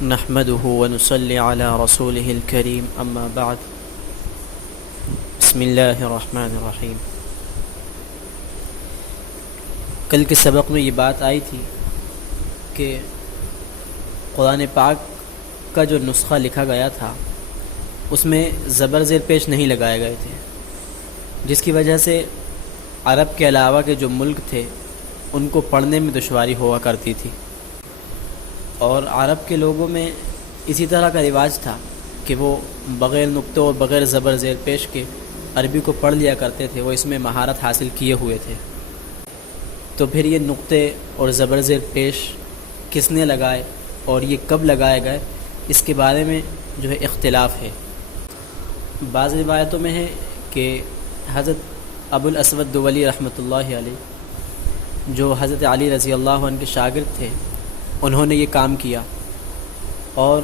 نحمده ونصلي على رسوله الكريم اما بعد بسم اللہ الرحمن الرحیم۔ کل کے سبق میں یہ بات آئی تھی کہ قرآن پاک کا جو نسخہ لکھا گیا تھا اس میں زبر زیر پیش نہیں لگائے گئے تھے، جس کی وجہ سے عرب کے علاوہ کے جو ملک تھے ان کو پڑھنے میں دشواری ہوا کرتی تھی، اور عرب کے لوگوں میں اسی طرح کا رواج تھا کہ وہ بغیر نقطوں اور بغیر زبر زیر پیش کے عربی کو پڑھ لیا کرتے تھے، وہ اس میں مہارت حاصل کیے ہوئے تھے۔ تو پھر یہ نقطے اور زبر زیر پیش کس نے لگائے اور یہ کب لگائے گئے، اس کے بارے میں جو ہے اختلاف ہے۔ بعض روایتوں میں ہے کہ حضرت ابو الاسود دولی رحمۃ اللہ علیہ جو حضرت علی رضی اللہ عنہ کے شاگرد تھے انہوں نے یہ کام کیا، اور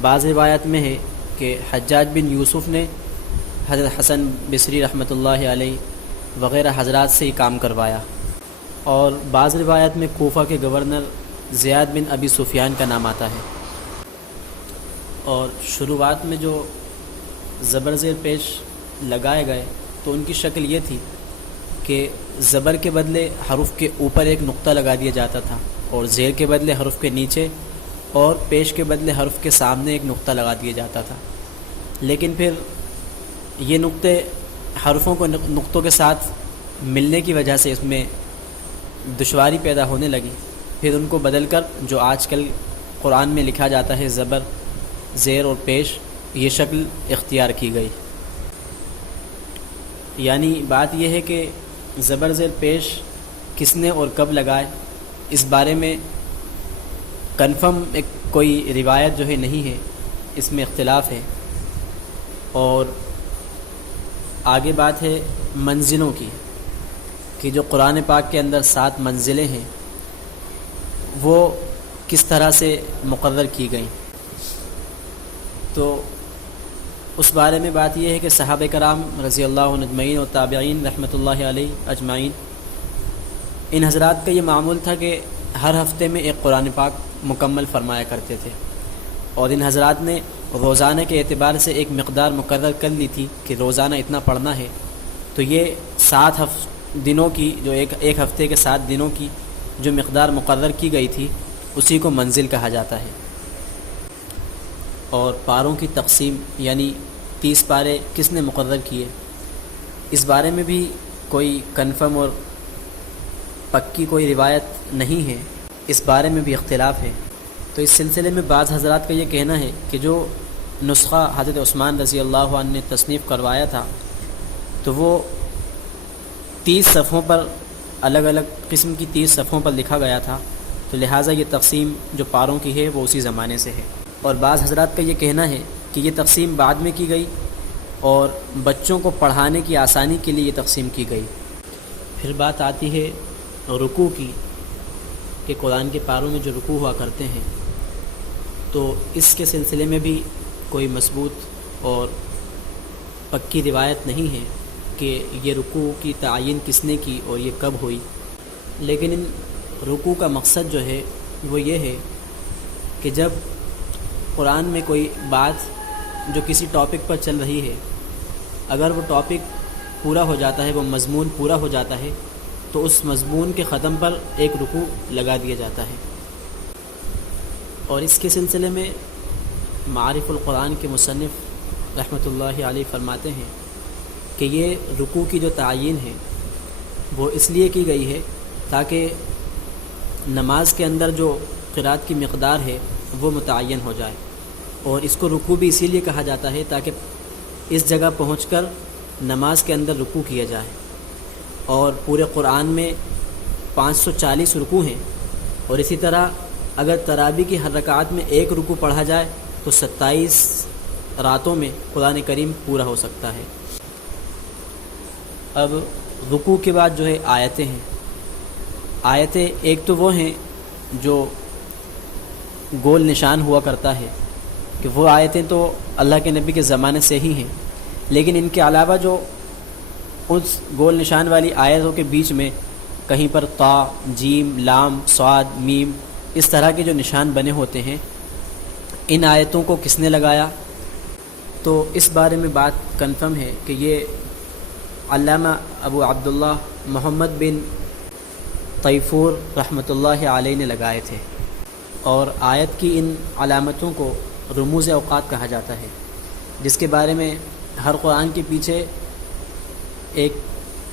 بعض روایت میں ہے کہ حجاج بن یوسف نے حضرت حسن بصری رحمۃ اللہ علیہ وغیرہ حضرات سے یہ کام کروایا، اور بعض روایت میں کوفہ کے گورنر زیاد بن ابی سفیان کا نام آتا ہے۔ اور شروعات میں جو زبر زیر پیش لگائے گئے تو ان کی شکل یہ تھی کہ زبر کے بدلے حرف کے اوپر ایک نقطہ لگا دیا جاتا تھا، اور زیر کے بدلے حرف کے نیچے اور پیش کے بدلے حرف کے سامنے ایک نقطہ لگا دیا جاتا تھا۔ لیکن پھر یہ نقطے حرفوں کو نقطوں کے ساتھ ملنے کی وجہ سے اس میں دشواری پیدا ہونے لگی، پھر ان کو بدل کر جو آج کل قرآن میں لکھا جاتا ہے زبر زیر اور پیش، یہ شکل اختیار کی گئی۔ یعنی بات یہ ہے کہ زبر زیر پیش کس نے اور کب لگائے، اس بارے میں کنفرم ایک کوئی روایت جو ہے نہیں ہے، اس میں اختلاف ہے۔ اور آگے بات ہے منزلوں کی، کہ جو قرآن پاک کے اندر 7 منزلیں ہیں وہ کس طرح سے مقرر کی گئیں۔ تو اس بارے میں بات یہ ہے کہ صحابہ کرام رضی اللہ عنہ اجمعین اور تابعین رحمۃ اللہ علیہ اجمعین، ان حضرات کا یہ معمول تھا کہ ہر ہفتے میں ایک قرآن پاک مکمل فرمایا کرتے تھے، اور ان حضرات نے روزانہ کے اعتبار سے ایک مقدار مقرر کر لی تھی کہ روزانہ اتنا پڑھنا ہے۔ تو یہ 7 دنوں کی جو ایک ہفتے کے 7 دنوں کی جو مقدار مقرر کی گئی تھی اسی کو منزل کہا جاتا ہے۔ اور پاروں کی تقسیم یعنی 30 پارے کس نے مقرر کیے، اس بارے میں بھی کوئی کنفرم اور پکی کوئی روایت نہیں ہے، اس بارے میں بھی اختلاف ہے۔ تو اس سلسلے میں بعض حضرات کا یہ کہنا ہے کہ جو نسخہ حضرت عثمان رضی اللہ عنہ نے تصنیف کروایا تھا تو وہ 30 صفحوں پر الگ الگ قسم کی 30 صفحوں پر لکھا گیا تھا، تو لہٰذا یہ تقسیم جو پاروں کی ہے وہ اسی زمانے سے ہے۔ اور بعض حضرات کا یہ کہنا ہے کہ یہ تقسیم بعد میں کی گئی اور بچوں کو پڑھانے کی آسانی کے لیے یہ تقسیم کی گئی۔ پھر بات آتی ہے رکوع کی، کہ قرآن کے پاروں میں جو رکوع ہوا کرتے ہیں، تو اس کے سلسلے میں بھی کوئی مضبوط اور پکی روایت نہیں ہے کہ یہ رکوع کی تعین کس نے کی اور یہ کب ہوئی۔ لیکن ان رکوع کا مقصد جو ہے وہ یہ ہے کہ جب قرآن میں کوئی بات جو کسی ٹاپک پر چل رہی ہے، اگر وہ ٹاپک پورا ہو جاتا ہے، وہ مضمون پورا ہو جاتا ہے، تو اس مضمون کے ختم پر ایک رکوع لگا دیا جاتا ہے۔ اور اس کے سلسلے میں معارف القرآن کے مصنف رحمۃ اللہ علیہ فرماتے ہیں کہ یہ رکوع کی جو تعین ہے وہ اس لیے کی گئی ہے تاکہ نماز کے اندر جو قرات کی مقدار ہے وہ متعین ہو جائے، اور اس کو رکوع بھی اسی لیے کہا جاتا ہے تاکہ اس جگہ پہنچ کر نماز کے اندر رکوع کیا جائے۔ اور پورے قرآن میں 540 رکوع ہیں، اور اسی طرح اگر تراویح کی ہر رکعت میں ایک رکوع پڑھا جائے تو 27 راتوں میں قرآن کریم پورا ہو سکتا ہے۔ اب رکوع کے بعد جو ہے آیتیں ہیں۔ آیتیں ایک تو وہ ہیں جو گول نشان ہوا کرتا ہے کہ وہ آیتیں تو اللہ کے نبی کے زمانے سے ہی ہیں، لیکن ان کے علاوہ جو اس گول نشان والی آیتوں کے بیچ میں کہیں پر طا، جیم، لام، صاد، میم اس طرح کے جو نشان بنے ہوتے ہیں، ان آیتوں کو کس نے لگایا؟ تو اس بارے میں بات کنفرم ہے کہ یہ علامہ ابو عبداللہ محمد بن طیفور رحمۃ اللہ علیہ نے لگائے تھے، اور آیت کی ان علامتوں کو رموز اوقات کہا جاتا ہے، جس کے بارے میں ہر قرآن کے پیچھے ایک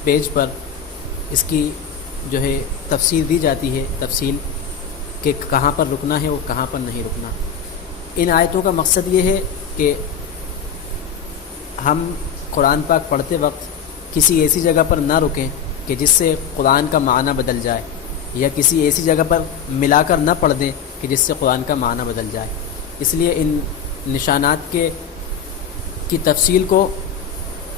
پیج پر اس کی جو ہے تفسیر دی جاتی ہے، تفصیل کہ کہاں پر رکنا ہے اور کہاں پر نہیں رکنا۔ ان آیتوں کا مقصد یہ ہے کہ ہم قرآن پاک پڑھتے وقت کسی ایسی جگہ پر نہ رکیں کہ جس سے قرآن کا معنی بدل جائے، یا کسی ایسی جگہ پر ملا کر نہ پڑھ دیں کہ جس سے قرآن کا معنی بدل جائے۔ اس لیے ان نشانات کی تفصیل کو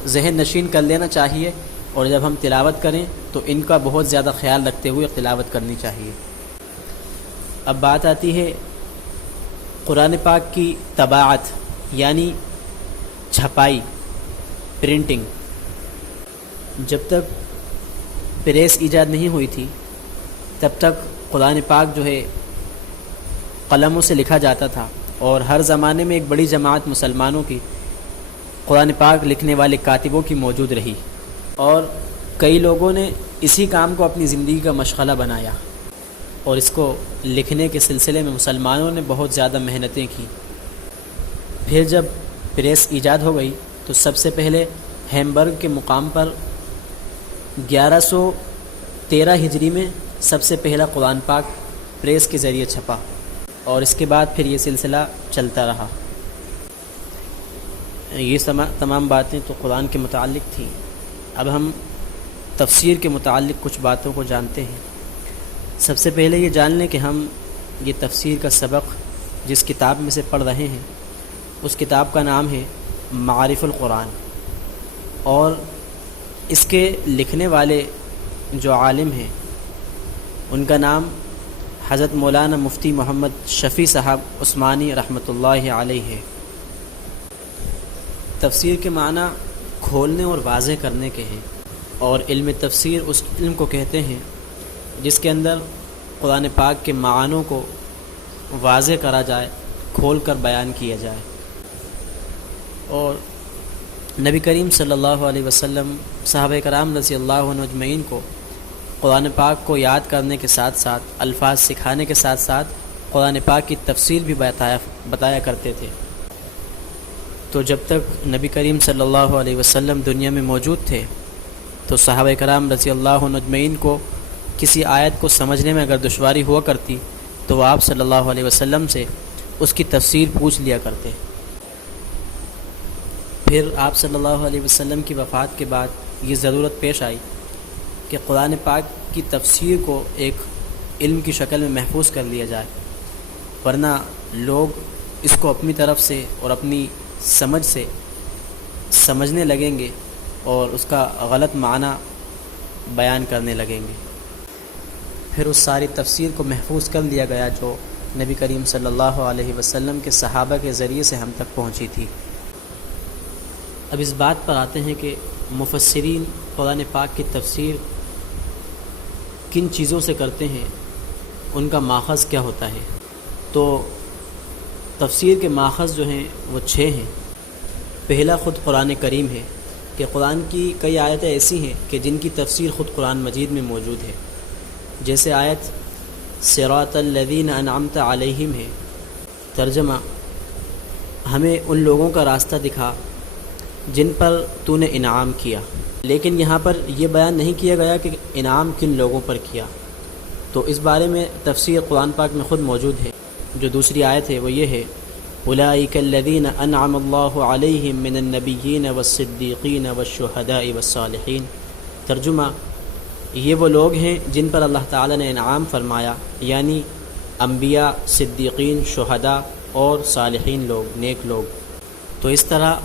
ذہن نشین کر لینا چاہیے، اور جب ہم تلاوت کریں تو ان کا بہت زیادہ خیال رکھتے ہوئے تلاوت کرنی چاہیے۔ اب بات آتی ہے قرآن پاک کی طباعت، یعنی چھپائی، پرنٹنگ۔ جب تک پریس ایجاد نہیں ہوئی تھی تب تک قرآن پاک جو ہے قلموں سے لکھا جاتا تھا، اور ہر زمانے میں ایک بڑی جماعت مسلمانوں کی قرآن پاک لکھنے والے کاتبوں کی موجود رہی، اور کئی لوگوں نے اسی کام کو اپنی زندگی کا مشغلہ بنایا، اور اس کو لکھنے کے سلسلے میں مسلمانوں نے بہت زیادہ محنتیں کی۔ پھر جب پریس ایجاد ہو گئی تو سب سے پہلے ہیمبرگ کے مقام پر 1113 ہجری میں سب سے پہلا قرآن پاک پریس کے ذریعے چھپا، اور اس کے بعد پھر یہ سلسلہ چلتا رہا۔ یہ تمام باتیں تو قرآن کے متعلق تھیں۔ اب ہم تفسیر کے متعلق کچھ باتوں کو جانتے ہیں۔ سب سے پہلے یہ جان لیں کہ ہم یہ تفسیر کا سبق جس کتاب میں سے پڑھ رہے ہیں اس کتاب کا نام ہے معارف القرآن، اور اس کے لکھنے والے جو عالم ہیں ان کا نام حضرت مولانا مفتی محمد شفیع صاحب عثمانی رحمۃ اللہ علیہ ہے۔ تفسیر کے معنی کھولنے اور واضح کرنے کے ہیں، اور علم تفسیر اس علم کو کہتے ہیں جس کے اندر قرآن پاک کے معانوں کو واضح کرا جائے، کھول کر بیان کیا جائے۔ اور نبی کریم صلی اللہ علیہ وسلم، صحابہ کرام رضی اللہ عنہ اجمعین کو قرآن پاک کو یاد کرنے کے ساتھ ساتھ، الفاظ سکھانے کے ساتھ ساتھ قرآن پاک کی تفسیر بھی بتایا کرتے تھے۔ تو جب تک نبی کریم صلی اللہ علیہ وسلم دنیا میں موجود تھے تو صحابہ کرام رضی اللہ عنہ اجمعین کو کسی آیت کو سمجھنے میں اگر دشواری ہوا کرتی تو وہ آپ صلی اللہ علیہ وسلم سے اس کی تفسیر پوچھ لیا کرتے۔ پھر آپ صلی اللہ علیہ وسلم کی وفات کے بعد یہ ضرورت پیش آئی کہ قرآن پاک کی تفسیر کو ایک علم کی شکل میں محفوظ کر لیا جائے، ورنہ لوگ اس کو اپنی طرف سے اور اپنی سمجھ سے سمجھنے لگیں گے اور اس کا غلط معنی بیان کرنے لگیں گے۔ پھر اس ساری تفسیر کو محفوظ کر لیا گیا جو نبی کریم صلی اللہ علیہ وسلم کے صحابہ کے ذریعے سے ہم تک پہنچی تھی۔ اب اس بات پر آتے ہیں کہ مفسرین قرآن پاک کی تفسیر کن چیزوں سے کرتے ہیں، ان کا ماخذ کیا ہوتا ہے۔ تو تفسیر کے ماخذ جو ہیں وہ 6 ہیں۔ پہلا خود قرآن کریم ہے کہ قرآن کی کئی آیتیں ایسی ہیں کہ جن کی تفسیر خود قرآن مجید میں موجود ہے، جیسے آیت صراط الذین انعمت علیہم ہے، ترجمہ ہمیں ان لوگوں کا راستہ دکھا جن پر تو نے انعام کیا، لیکن یہاں پر یہ بیان نہیں کیا گیا کہ انعام کن لوگوں پر کیا، تو اس بارے میں تفسیر قرآن پاک میں خود موجود ہے۔ جو دوسری آیت ہے وہ یہ ہے اولئک الذین انعم اللہ علیہم من النبیین والصدیقین والشہداء والصالحین، ترجمہ یہ وہ لوگ ہیں جن پر اللہ تعالی نے انعام فرمایا، یعنی انبیاء، صدیقین، شہداء اور صالحین لوگ، نیک لوگ۔ تو اس طرح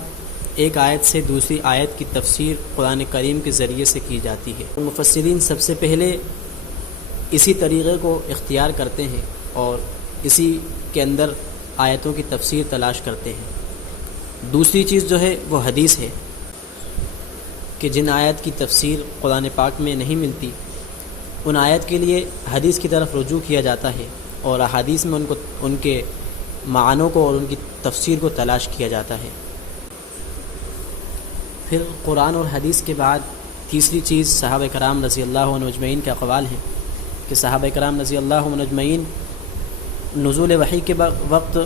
ایک آیت سے دوسری آیت کی تفسیر قرآن کریم کے ذریعے سے کی جاتی ہے۔ مفسرین سب سے پہلے اسی طریقے کو اختیار کرتے ہیں اور اسی کے اندر آیتوں کی تفسیر تلاش کرتے ہیں۔ دوسری چیز جو ہے وہ حدیث ہے کہ جن آیت کی تفسیر قرآن پاک میں نہیں ملتی ان آیت کے لیے حدیث کی طرف رجوع کیا جاتا ہے، اور احادیث میں ان کے معنوں کو اور ان کی تفسیر کو تلاش کیا جاتا ہے۔ پھر قرآن اور حدیث کے بعد تیسری چیز صحابہ کرام رضی اللہ عنہ اجمعین کے اقوال ہیں کہ صحابہ کرام رضی اللہ عنہ اجمعین نزول وحی کے وقت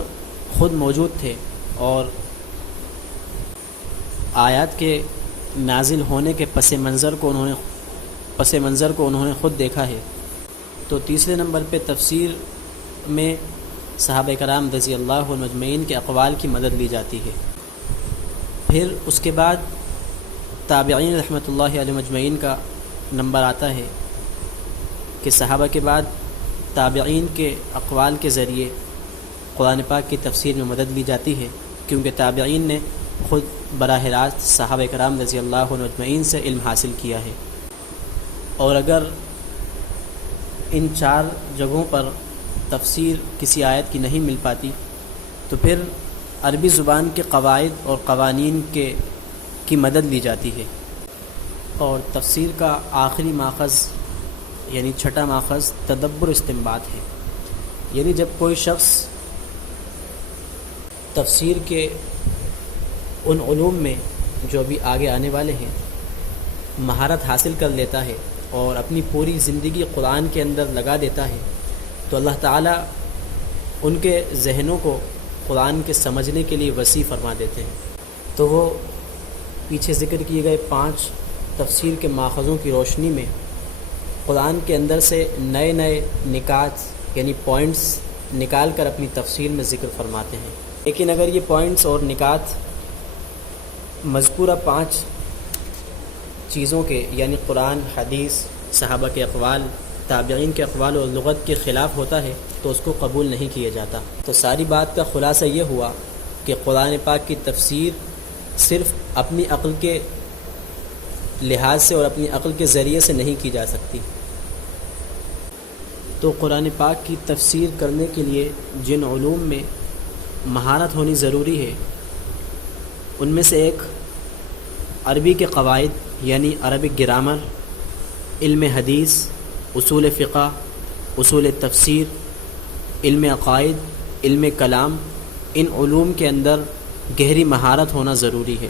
خود موجود تھے اور آیات کے نازل ہونے کے پس منظر کو انہوں نے خود دیکھا ہے۔ تو تیسرے نمبر پہ تفسیر میں صحابہ کرام رضی اللہ عنہ اجمعین کے اقوال کی مدد لی جاتی ہے۔ پھر اس کے بعد تابعین رحمۃ اللہ علیہ اجمعین کا نمبر آتا ہے کہ صحابہ کے بعد تابعین کے اقوال کے ذریعے قرآن پاک کی تفسیر میں مدد لی جاتی ہے، کیونکہ تابعین نے خود براہ راست صحابہ کرام رضی اللہ عنہ اجمعین سے علم حاصل کیا ہے۔ اور اگر ان 4 جگہوں پر تفسیر کسی آیت کی نہیں مل پاتی تو پھر عربی زبان کے قواعد اور قوانین کی مدد لی جاتی ہے۔ اور تفسیر کا آخری ماخذ یعنی چھٹا ماخذ تدبر استنباط ہے، یعنی جب کوئی شخص تفسیر کے ان علوم میں جو ابھی آگے آنے والے ہیں مہارت حاصل کر لیتا ہے اور اپنی پوری زندگی قرآن کے اندر لگا دیتا ہے تو اللہ تعالیٰ ان کے ذہنوں کو قرآن کے سمجھنے کے لیے وسیع فرما دیتے ہیں۔ تو وہ پیچھے ذکر کیے گئے 5 تفسیر کے ماخذوں کی روشنی میں قرآن کے اندر سے نئے نئے نکات یعنی پوائنٹس نکال کر اپنی تفسیر میں ذکر فرماتے ہیں۔ لیکن اگر یہ پوائنٹس اور نکات مذکورہ 5 چیزوں کے یعنی قرآن، حدیث، صحابہ کے اقوال، تابعین کے اقوال اور لغت کے خلاف ہوتا ہے تو اس کو قبول نہیں کیا جاتا۔ تو ساری بات کا خلاصہ یہ ہوا کہ قرآن پاک کی تفسیر صرف اپنی عقل کے لحاظ سے اور اپنی عقل کے ذریعے سے نہیں کی جا سکتی۔ تو قرآن پاک کی تفسیر کرنے کے لیے جن علوم میں مہارت ہونی ضروری ہے ان میں سے ایک عربی کے قواعد یعنی عربک گرامر، علم حدیث، اصول فقہ، اصول تفسیر، علم عقائد، علم کلام، ان علوم کے اندر گہری مہارت ہونا ضروری ہے۔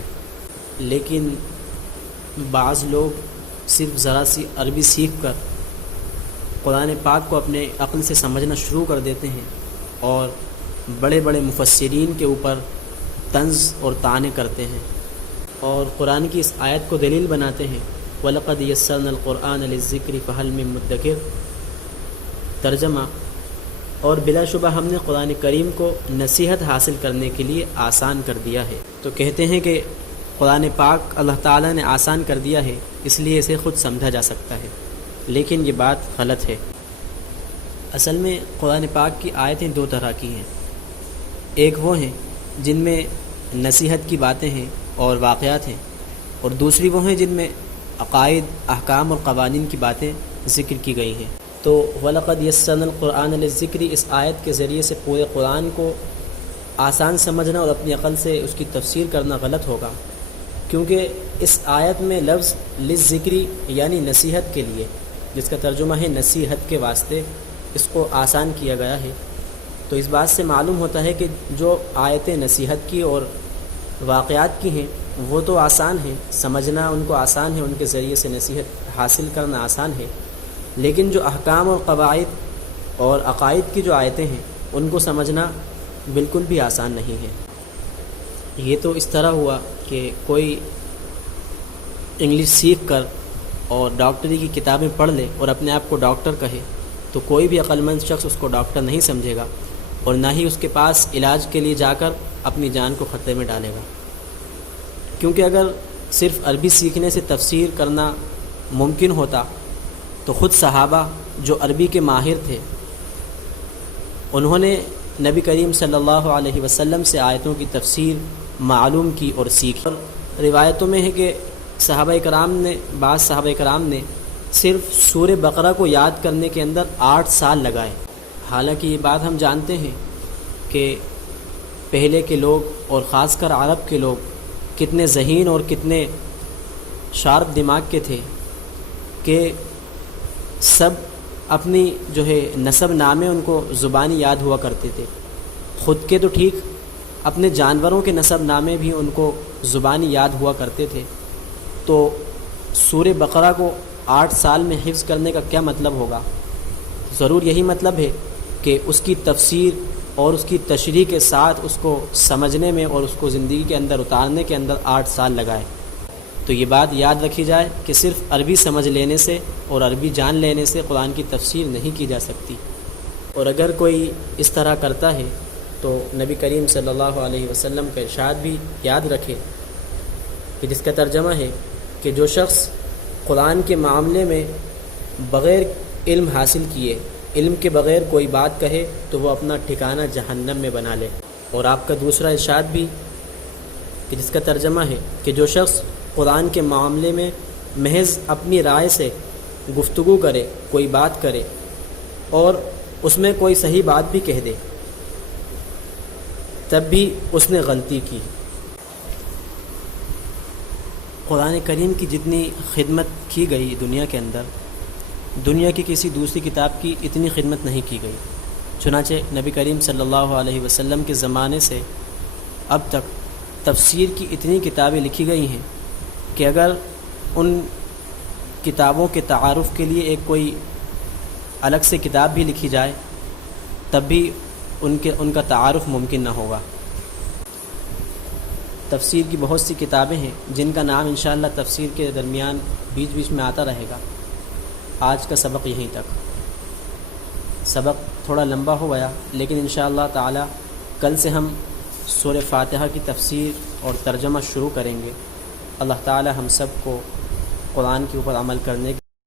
لیکن بعض لوگ صرف ذرا سی عربی سیکھ کر قرآن پاک کو اپنے عقل سے سمجھنا شروع کر دیتے ہیں اور بڑے بڑے مفسرین کے اوپر طنز اور طعنے کرتے ہیں اور قرآن کی اس آیت کو دلیل بناتے ہیں وَلَقَدْ يَسَّرْنَا الْقُرْآنَ لِلذِّكْرِ فَهَلْ مِن مُدَّكِرٍ۔ ترجمہ: اور بلا شبہ ہم نے قرآن کریم کو نصیحت حاصل کرنے کے لیے آسان کر دیا ہے۔ تو کہتے ہیں کہ قرآن پاک اللہ تعالیٰ نے آسان کر دیا ہے اس لیے اسے خود سمجھا جا سکتا ہے، لیکن یہ بات غلط ہے۔ اصل میں قرآن پاک کی آیتیں 2 طرح کی ہیں، ایک وہ ہیں جن میں نصیحت کی باتیں ہیں اور واقعات ہیں، اور دوسری وہ ہیں جن میں عقائد، احکام اور قوانین کی باتیں ذکر کی گئی ہیں۔ تو وَلَقَدْ يَسَّرْنَا الْقُرْآنَ لِلذِّكْرِ اس آیت کے ذریعے سے پورے قرآن کو آسان سمجھنا اور اپنی عقل سے اس کی تفسیر کرنا غلط ہوگا، کیونکہ اس آیت میں لفظ للذکری یعنی نصیحت کے لیے، جس کا ترجمہ ہے نصیحت کے واسطے، اس کو آسان کیا گیا ہے۔ تو اس بات سے معلوم ہوتا ہے کہ جو آیتیں نصیحت کی اور واقعات کی ہیں وہ تو آسان ہیں، سمجھنا ان کو آسان ہے، ان کے ذریعے سے نصیحت حاصل کرنا آسان ہے، لیکن جو احکام اور قواعد اور عقائد کی جو آیتیں ہیں ان کو سمجھنا بالکل بھی آسان نہیں ہے۔ یہ تو اس طرح ہوا کہ کوئی انگلش سیکھ کر اور ڈاکٹری کی کتابیں پڑھ لے اور اپنے آپ کو ڈاکٹر کہے تو کوئی بھی عقل مند شخص اس کو ڈاکٹر نہیں سمجھے گا اور نہ ہی اس کے پاس علاج کے لیے جا کر اپنی جان کو خطرے میں ڈالے گا، کیونکہ اگر صرف عربی سیکھنے سے تفسیر کرنا ممکن ہوتا تو خود صحابہ جو عربی کے ماہر تھے انہوں نے نبی کریم صلی اللہ علیہ وسلم سے آیتوں کی تفسیر معلوم کی اور سیکھی۔ روایتوں میں ہے کہ بعض صحابہ کرام نے صرف سورہ بقرہ کو یاد کرنے کے اندر 8 سال لگائے۔ حالانکہ یہ بات ہم جانتے ہیں کہ پہلے کے لوگ اور خاص کر عرب کے لوگ کتنے ذہین اور کتنے شارپ دماغ کے تھے کہ سب اپنی جو ہے نسب نامے ان کو زبانی یاد ہوا کرتے تھے، خود کے تو ٹھیک، اپنے جانوروں کے نسب نامے بھی ان کو زبانی یاد ہوا کرتے تھے، تو سورہ بقرہ کو 8 سال میں حفظ کرنے کا کیا مطلب ہوگا؟ ضرور یہی مطلب ہے کہ اس کی تفسیر اور اس کی تشریح کے ساتھ اس کو سمجھنے میں اور اس کو زندگی کے اندر اتارنے کے اندر 8 سال لگائے۔ تو یہ بات یاد رکھی جائے کہ صرف عربی سمجھ لینے سے اور عربی جان لینے سے قرآن کی تفسیر نہیں کی جا سکتی، اور اگر کوئی اس طرح کرتا ہے تو نبی کریم صلی اللہ علیہ وسلم کا ارشاد بھی یاد رکھے کہ جس کا ترجمہ ہے کہ جو شخص قرآن کے معاملے میں بغیر علم حاصل کیے، علم کے بغیر کوئی بات کہے تو وہ اپنا ٹھکانہ جہنم میں بنا لے۔ اور آپ کا دوسرا ارشاد بھی کہ جس کا ترجمہ ہے کہ جو شخص قرآن کے معاملے میں محض اپنی رائے سے گفتگو کرے، کوئی بات کرے اور اس میں کوئی صحیح بات بھی کہہ دے، تب بھی اس نے غلطی کی۔ قرآن کریم کی جتنی خدمت کی گئی دنیا کے اندر، دنیا کی کسی دوسری کتاب کی اتنی خدمت نہیں کی گئی۔ چنانچہ نبی کریم صلی اللہ علیہ وسلم کے زمانے سے اب تک تفسیر کی اتنی کتابیں لکھی گئی ہیں کہ اگر ان کتابوں کے تعارف کے لیے ایک کوئی الگ سے کتاب بھی لکھی جائے تب بھی ان کا تعارف ممکن نہ ہوگا۔ تفسیر کی بہت سی کتابیں ہیں جن کا نام انشاءاللہ تفسیر کے درمیان بیچ بیچ میں آتا رہے گا۔ آج کا سبق یہیں تک، سبق تھوڑا لمبا ہو گیا، لیکن انشاءاللہ تعالی کل سے ہم سورہ فاتحہ کی تفسیر اور ترجمہ شروع کریں گے۔ اللہ تعالی ہم سب کو قرآن کے اوپر عمل کرنے